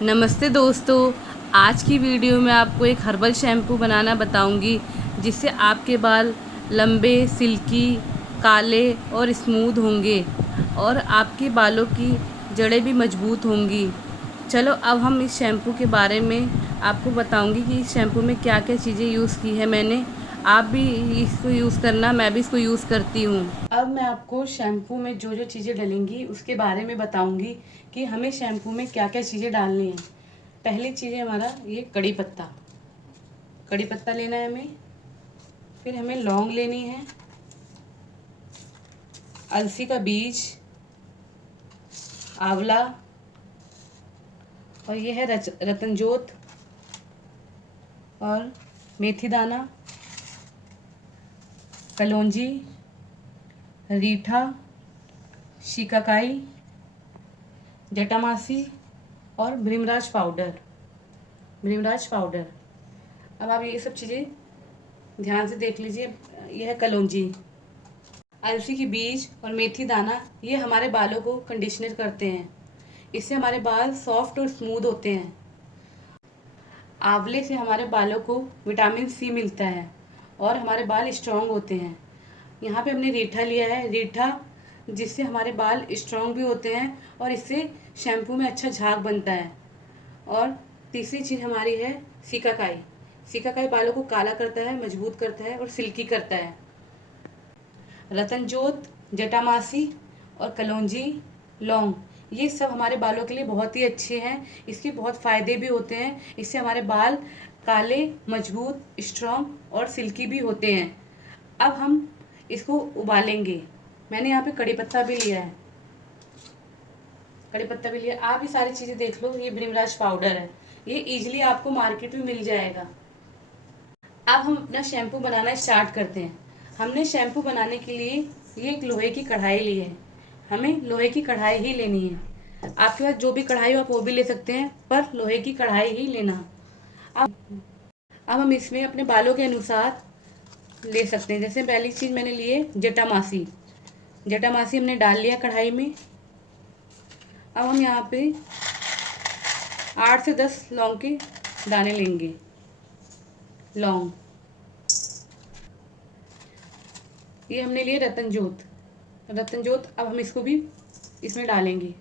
नमस्ते दोस्तों। आज की वीडियो में आपको एक हर्बल शैम्पू बनाना बताऊंगी जिससे आपके बाल लंबे, सिल्की, काले और स्मूथ होंगे और आपके बालों की जड़ें भी मजबूत होंगी। चलो अब हम इस शैम्पू के बारे में आपको बताऊंगी कि इस शैम्पू में क्या क्या चीज़ें यूज़ की है मैंने। आप भी इसको यूज़ करना, मैं भी इसको यूज़ करती हूँ। अब मैं आपको शैम्पू में जो जो चीज़ें डलेंगी उसके बारे में बताऊंगी कि हमें शैम्पू में क्या क्या चीज़ें डालनी है। पहली चीज़ है हमारा ये कड़ी पत्ता। कड़ी पत्ता लेना है हमें। फिर हमें लौंग लेनी है, अलसी का बीज, आंवला, और ये है रतनजोत और मेथी दाना, कलौंजी, रीठा, शिकाकाई, जटामासी और भृंगराज पाउडर। अब आप ये सब चीज़ें ध्यान से देख लीजिए। यह है कलौंजी, अलसी की बीज और मेथी दाना। ये हमारे बालों को कंडीशनर करते हैं, इससे हमारे बाल सॉफ्ट और स्मूथ होते हैं। आंवले से हमारे बालों को विटामिन सी मिलता है और हमारे बाल स्ट्रॉन्ग होते हैं। यहाँ पे हमने रीठा लिया है, रीठा जिससे हमारे बाल स्ट्रॉन्ग भी होते हैं और इससे शैम्पू में अच्छा झाग बनता है। और तीसरी चीज़ हमारी है सिकाकाई। सिकाकाई बालों को काला करता है, मजबूत करता है और सिल्की करता है। रतनजोत, जटामासी और कलौंजी, लौंग, ये सब हमारे बालों के लिए बहुत ही अच्छे हैं। इसके बहुत फ़ायदे भी होते हैं। इससे हमारे बाल काले, मजबूत, स्ट्रॉन्ग और सिल्की भी होते हैं। अब हम इसको उबालेंगे। मैंने यहाँ पे कड़ी पत्ता भी लिया है, आप ये सारी चीज़ें देख लो। ये भृंगराज पाउडर है, ये इजीली आपको मार्केट में मिल जाएगा। अब हम अपना शैम्पू बनाना स्टार्ट करते हैं। हमने शैम्पू बनाने के लिए ये एक लोहे की कढ़ाई ली है। हमें लोहे की कढ़ाई ही लेनी है। आपके पास जो भी कढ़ाई हो आप वो भी ले सकते हैं, पर लोहे की कढ़ाई ही लेना। अब अब हम इसमें अपने बालों के अनुसार ले सकते हैं। जैसे पहली चीज़ मैंने ली है जटामासी। जटामासी हमने डाल लिया कढ़ाई में। अब हम यहाँ पे 8 से 10 लौंग के दाने लेंगे। लौंग, ये हमने लिए रतनजोत। अब हम इसको भी इसमें डालेंगे।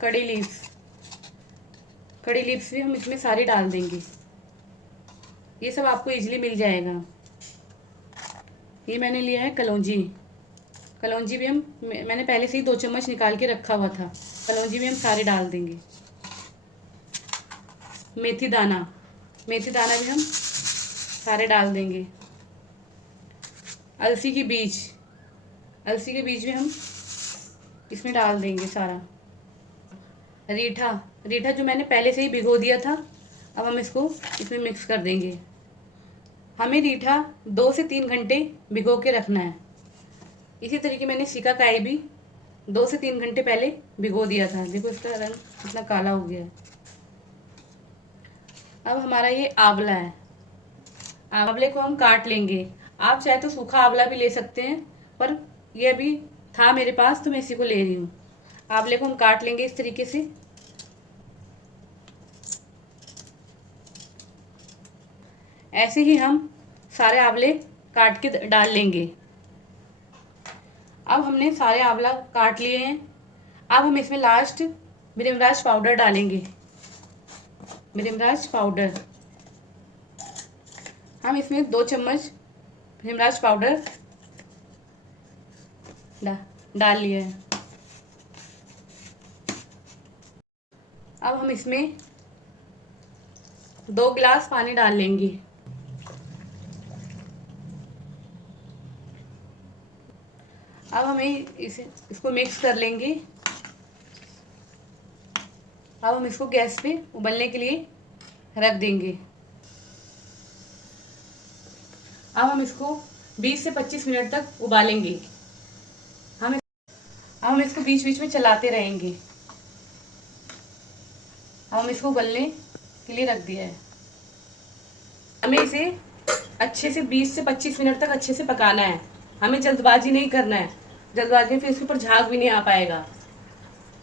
कड़ी लीव्स भी हम इसमें सारी डाल देंगे। ये सब आपको इजीली मिल जाएगा। ये मैंने लिया है कलौंजी। कलौंजी भी मैंने पहले से ही 2 चम्मच निकाल के रखा हुआ था। कलौंजी भी हम सारे डाल देंगे। मेथी दाना भी हम सारे डाल देंगे। अलसी के बीज भी हम इसमें डाल देंगे सारा। रीठा जो मैंने पहले से ही भिगो दिया था, अब हम इसको इसमें मिक्स कर देंगे। हमें रीठा 2 से 3 घंटे भिगो के रखना है। इसी तरीके मैंने सिकाकाई भी 2 से 3 घंटे पहले भिगो दिया था। देखो इसका रंग कितना काला हो गया है। अब हमारा ये आंवला है। आंवले को हम काट लेंगे। आप चाहे तो सूखा आंवला भी ले सकते हैं, पर ये अभी था मेरे पास तो मैं इसी को ले रही हूँ। आंवले को हम काट लेंगे इस तरीके से। ऐसे ही हम सारे आंवले काट के डाल लेंगे। अब हमने सारे आंवला काट लिए हैं। अब हम इसमें लास्ट भृंगराज पाउडर डालेंगे। हम इसमें 2 चम्मच भृंगराज पाउडर डाल लिए हैं। अब हम इसमें 2 गिलास पानी डाल लेंगे। अब हमें इसको मिक्स कर लेंगे। अब हम इसको गैस पे उबलने के लिए रख देंगे। अब हम इसको 20 से 25 मिनट तक उबालेंगे। हम इसको बीच बीच में चलाते रहेंगे। अब हम इसको उबलने के लिए रख दिया है। हमें इसे अच्छे से 20 से 25 मिनट तक अच्छे से पकाना है। हमें जल्दबाजी नहीं करना है, जल्दबाजी में फिर इसके ऊपर झाग भी नहीं आ पाएगा।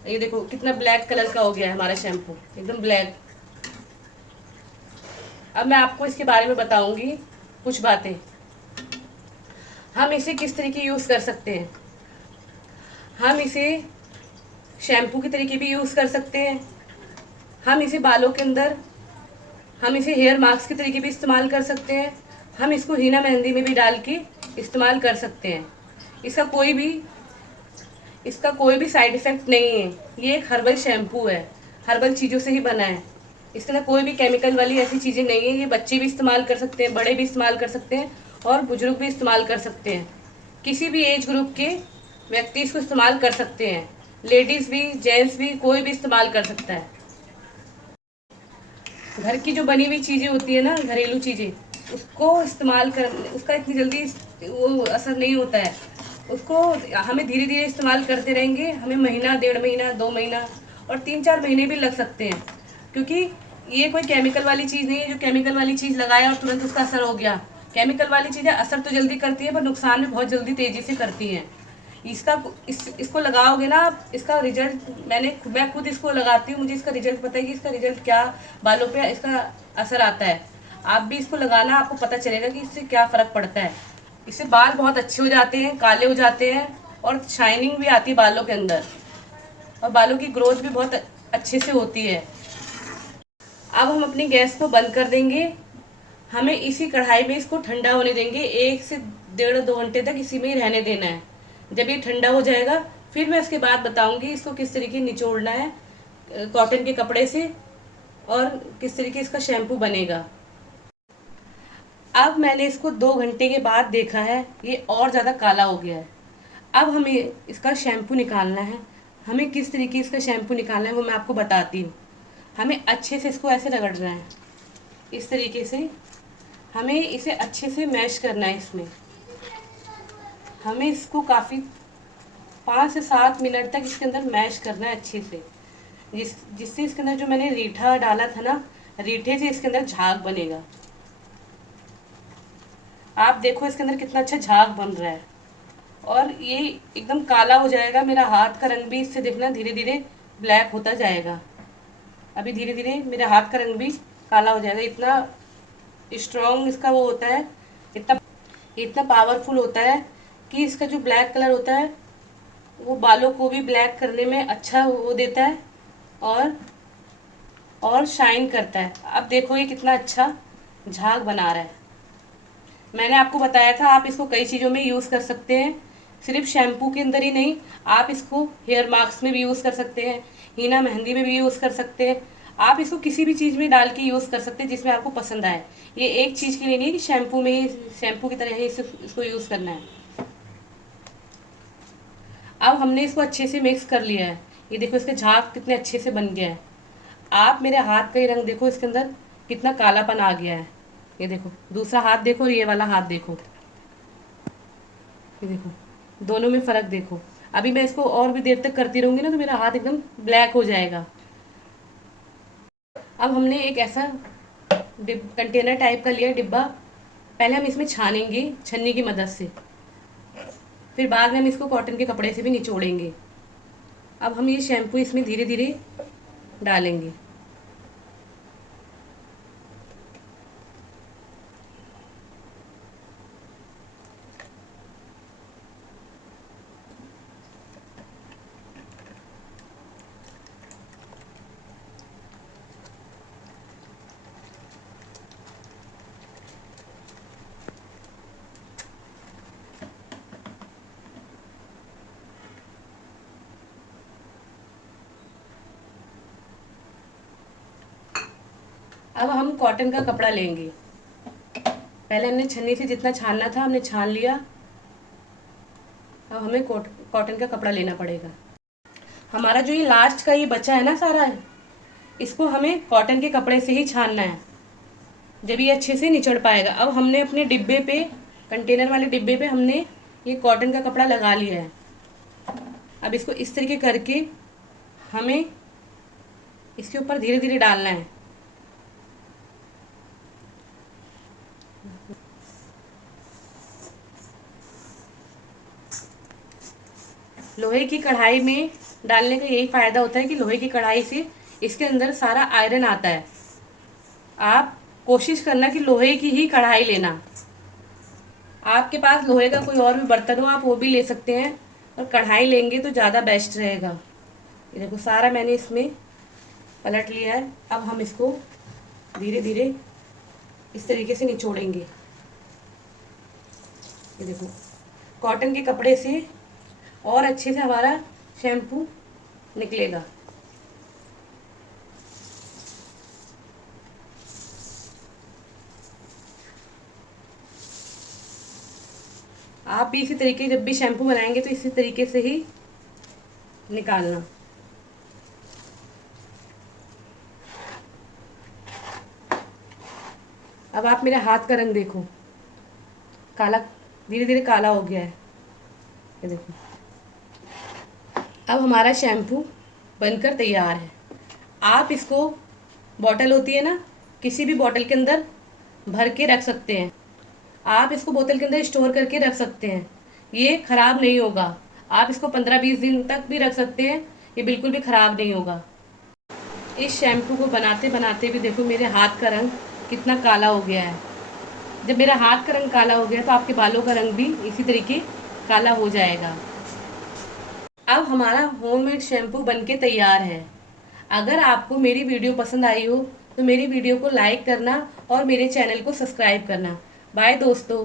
ये देखो कितना ब्लैक कलर का हो गया है हमारा शैम्पू, एकदम ब्लैक। अब मैं आपको इसके बारे में बताऊंगी कुछ बातें। हम इसे किस तरीके यूज़ कर सकते हैं। हम इसे शैम्पू के तरीके भी यूज़ कर सकते हैं। हम इसे बालों के अंदर, हम इसे हेयर मास्क के तरीके भी इस्तेमाल कर सकते हैं। हम इसको हीना मेहंदी में भी डाल के इस्तेमाल कर सकते हैं। इसका कोई भी साइड इफ़ेक्ट नहीं है। ये एक हर्बल शैम्पू है, हर्बल चीज़ों से ही बना है। इसके अंदर कोई भी केमिकल वाली ऐसी चीज़ें नहीं है। ये बच्चे भी इस्तेमाल कर सकते हैं, बड़े भी इस्तेमाल कर सकते हैं और बुजुर्ग भी इस्तेमाल कर सकते हैं। किसी भी एज ग्रुप के व्यक्ति इसको इस्तेमाल कर सकते हैं। लेडीज़ भी, जेंट्स भी, कोई भी इस्तेमाल कर सकता है। घर की जो बनी हुई चीज़ें होती है ना, घरेलू चीज़ें, उसको इस्तेमाल कर, उसका इतनी जल्दी वो असर नहीं होता है। उसको हमें धीरे धीरे इस्तेमाल करते रहेंगे। हमें महीना, 1.5 महीना, 2 महीना और 3-4 महीने भी लग सकते हैं, क्योंकि ये कोई केमिकल वाली चीज़ नहीं है जो केमिकल वाली चीज़ लगाया और तुरंत उसका असर हो गया। केमिकल वाली चीज़ें असर तो जल्दी करती है पर नुकसान भी बहुत जल्दी तेज़ी से करती हैं। इसको लगाओगे ना आप, इसका रिजल्ट मैं खुद इसको लगाती हूँ, मुझे इसका रिजल्ट पता है कि इसका रिजल्ट क्या बालों पे इसका असर आता है। आप भी इसको लगाना, आपको पता चलेगा कि इससे क्या फ़र्क पड़ता है। इससे बाल बहुत अच्छे हो जाते हैं, काले हो जाते हैं और शाइनिंग भी आती है बालों के अंदर, और बालों की ग्रोथ भी बहुत अच्छे से होती है। अब हम अपनी गैस को बंद कर देंगे। हमें इसी कढ़ाई में इसको ठंडा होने देंगे। 1 से 1.5-2 घंटे तक इसी में ही रहने देना है। जब ये ठंडा हो जाएगा फिर मैं इसके बाद बताऊंगी इसको किस तरीके निचोड़ना है कॉटन के कपड़े से और किस तरीके इसका शैम्पू बनेगा। अब मैंने इसको 2 घंटे के बाद देखा है, ये और ज़्यादा काला हो गया है। अब हमें इसका शैम्पू निकालना है। हमें किस तरीके इसका शैम्पू निकालना है वो मैं आपको बताती हूँ। हमें अच्छे से इसको ऐसे रगड़ना है, इस तरीके से हमें इसे अच्छे से मैश करना है। इसमें हमें इसको काफ़ी 5 से 7 मिनट तक इसके अंदर मैश करना है अच्छे से, जिससे इसके अंदर जो मैंने रीठा डाला था ना, रीठे से इसके अंदर झाग बनेगा। आप देखो इसके अंदर कितना अच्छा झाग बन रहा है और ये एकदम काला हो जाएगा। मेरा हाथ का रंग भी इससे देखना धीरे धीरे ब्लैक होता जाएगा। अभी धीरे धीरे मेरे हाथ का रंग भी काला हो जाएगा। इतना स्ट्रॉन्ग इसका वो होता है, इतना पावरफुल होता है कि इसका जो ब्लैक कलर होता है वो बालों को भी ब्लैक करने में अच्छा वो देता है और शाइन करता है। अब देखो ये कितना अच्छा झाग बना रहा है। मैंने आपको बताया था आप इसको कई चीज़ों में यूज़ कर सकते हैं, सिर्फ शैम्पू के अंदर ही नहीं। आप इसको हेयर मास्क में भी यूज़ कर सकते हैं, हीना मेहंदी में भी यूज़ कर सकते हैं। आप इसको किसी भी चीज़ में डाल के यूज़ कर सकते हैं जिसमें आपको पसंद आए। ये एक चीज़ के लिए नहीं कि शैम्पू में ही, शैम्पू की तरह ही इसको यूज़ करना है। अब हमने इसको अच्छे से मिक्स कर लिया है। ये देखो इसके झाग कितने अच्छे से बन गया है। आप मेरे हाथ का ही रंग देखो, इसके अंदर कितना कालापन आ गया है। ये देखो दूसरा हाथ देखो और ये वाला हाथ देखो, ये देखो दोनों में फ़र्क देखो। अभी मैं इसको और भी देर तक करती रहूँगी ना तो मेरा हाथ एकदम ब्लैक हो जाएगा। अब हमने एक ऐसा कंटेनर टाइप का लिया डिब्बा। पहले हम इसमें छानेंगे छन्नी की मदद से, फिर बाद में हम इसको कॉटन के कपड़े से भी निचोड़ेंगे। अब हम ये शैम्पू इसमें धीरे धीरे डालेंगे। अब हम कॉटन का कपड़ा लेंगे। पहले हमने छन्नी से जितना छानना था हमने छान लिया। अब हमें कॉटन का कपड़ा लेना पड़ेगा। हमारा जो ये लास्ट का ये बचा है ना सारा, इसको हमें कॉटन के कपड़े से ही छानना है, जब ये अच्छे से निचड़ पाएगा। अब हमने अपने डिब्बे पे, कंटेनर वाले डिब्बे पे हमने ये कॉटन का कपड़ा लगा लिया है। अब इसको इस तरीके करके हमें इसके ऊपर धीरे धीरे डालना है। लोहे की कढ़ाई में डालने का यही फ़ायदा होता है कि लोहे की कढ़ाई से इसके अंदर सारा आयरन आता है। आप कोशिश करना कि लोहे की ही कढ़ाई लेना। आपके पास लोहे का कोई और भी बर्तन हो आप वो भी ले सकते हैं, और कढ़ाई लेंगे तो ज़्यादा बेस्ट रहेगा। ये देखो सारा मैंने इसमें पलट लिया है। अब हम इसको धीरे धीरे इस तरीके से निचोड़ेंगे। ये देखो कॉटन के कपड़े से और अच्छे से हमारा शैम्पू निकलेगा। आप भी इसी तरीके जब भी शैम्पू बनाएंगे तो इसी तरीके से ही निकालना। अब आप मेरे हाथ का रंग देखो, काला धीरे धीरे काला हो गया है। ये देखो अब हमारा शैम्पू बनकर तैयार है। आप इसको बॉटल होती है ना, किसी भी बॉटल के अंदर भर के रख सकते हैं। आप इसको बोतल के अंदर स्टोर करके रख सकते हैं, ये ख़राब नहीं होगा। आप इसको 15-20 दिन तक भी रख सकते हैं, ये बिल्कुल भी ख़राब नहीं होगा। इस शैम्पू को बनाते बनाते भी देखो मेरे हाथ का रंग कितना काला हो गया है। जब मेरा हाथ का रंग काला हो गया तो आपके बालों का रंग भी इसी तरीके काला हो जाएगा। अब हमारा होममेड शैम्पू बनके तैयार है। अगर आपको मेरी वीडियो पसंद आई हो तो मेरी वीडियो को लाइक करना और मेरे चैनल को सब्सक्राइब करना। बाय दोस्तों।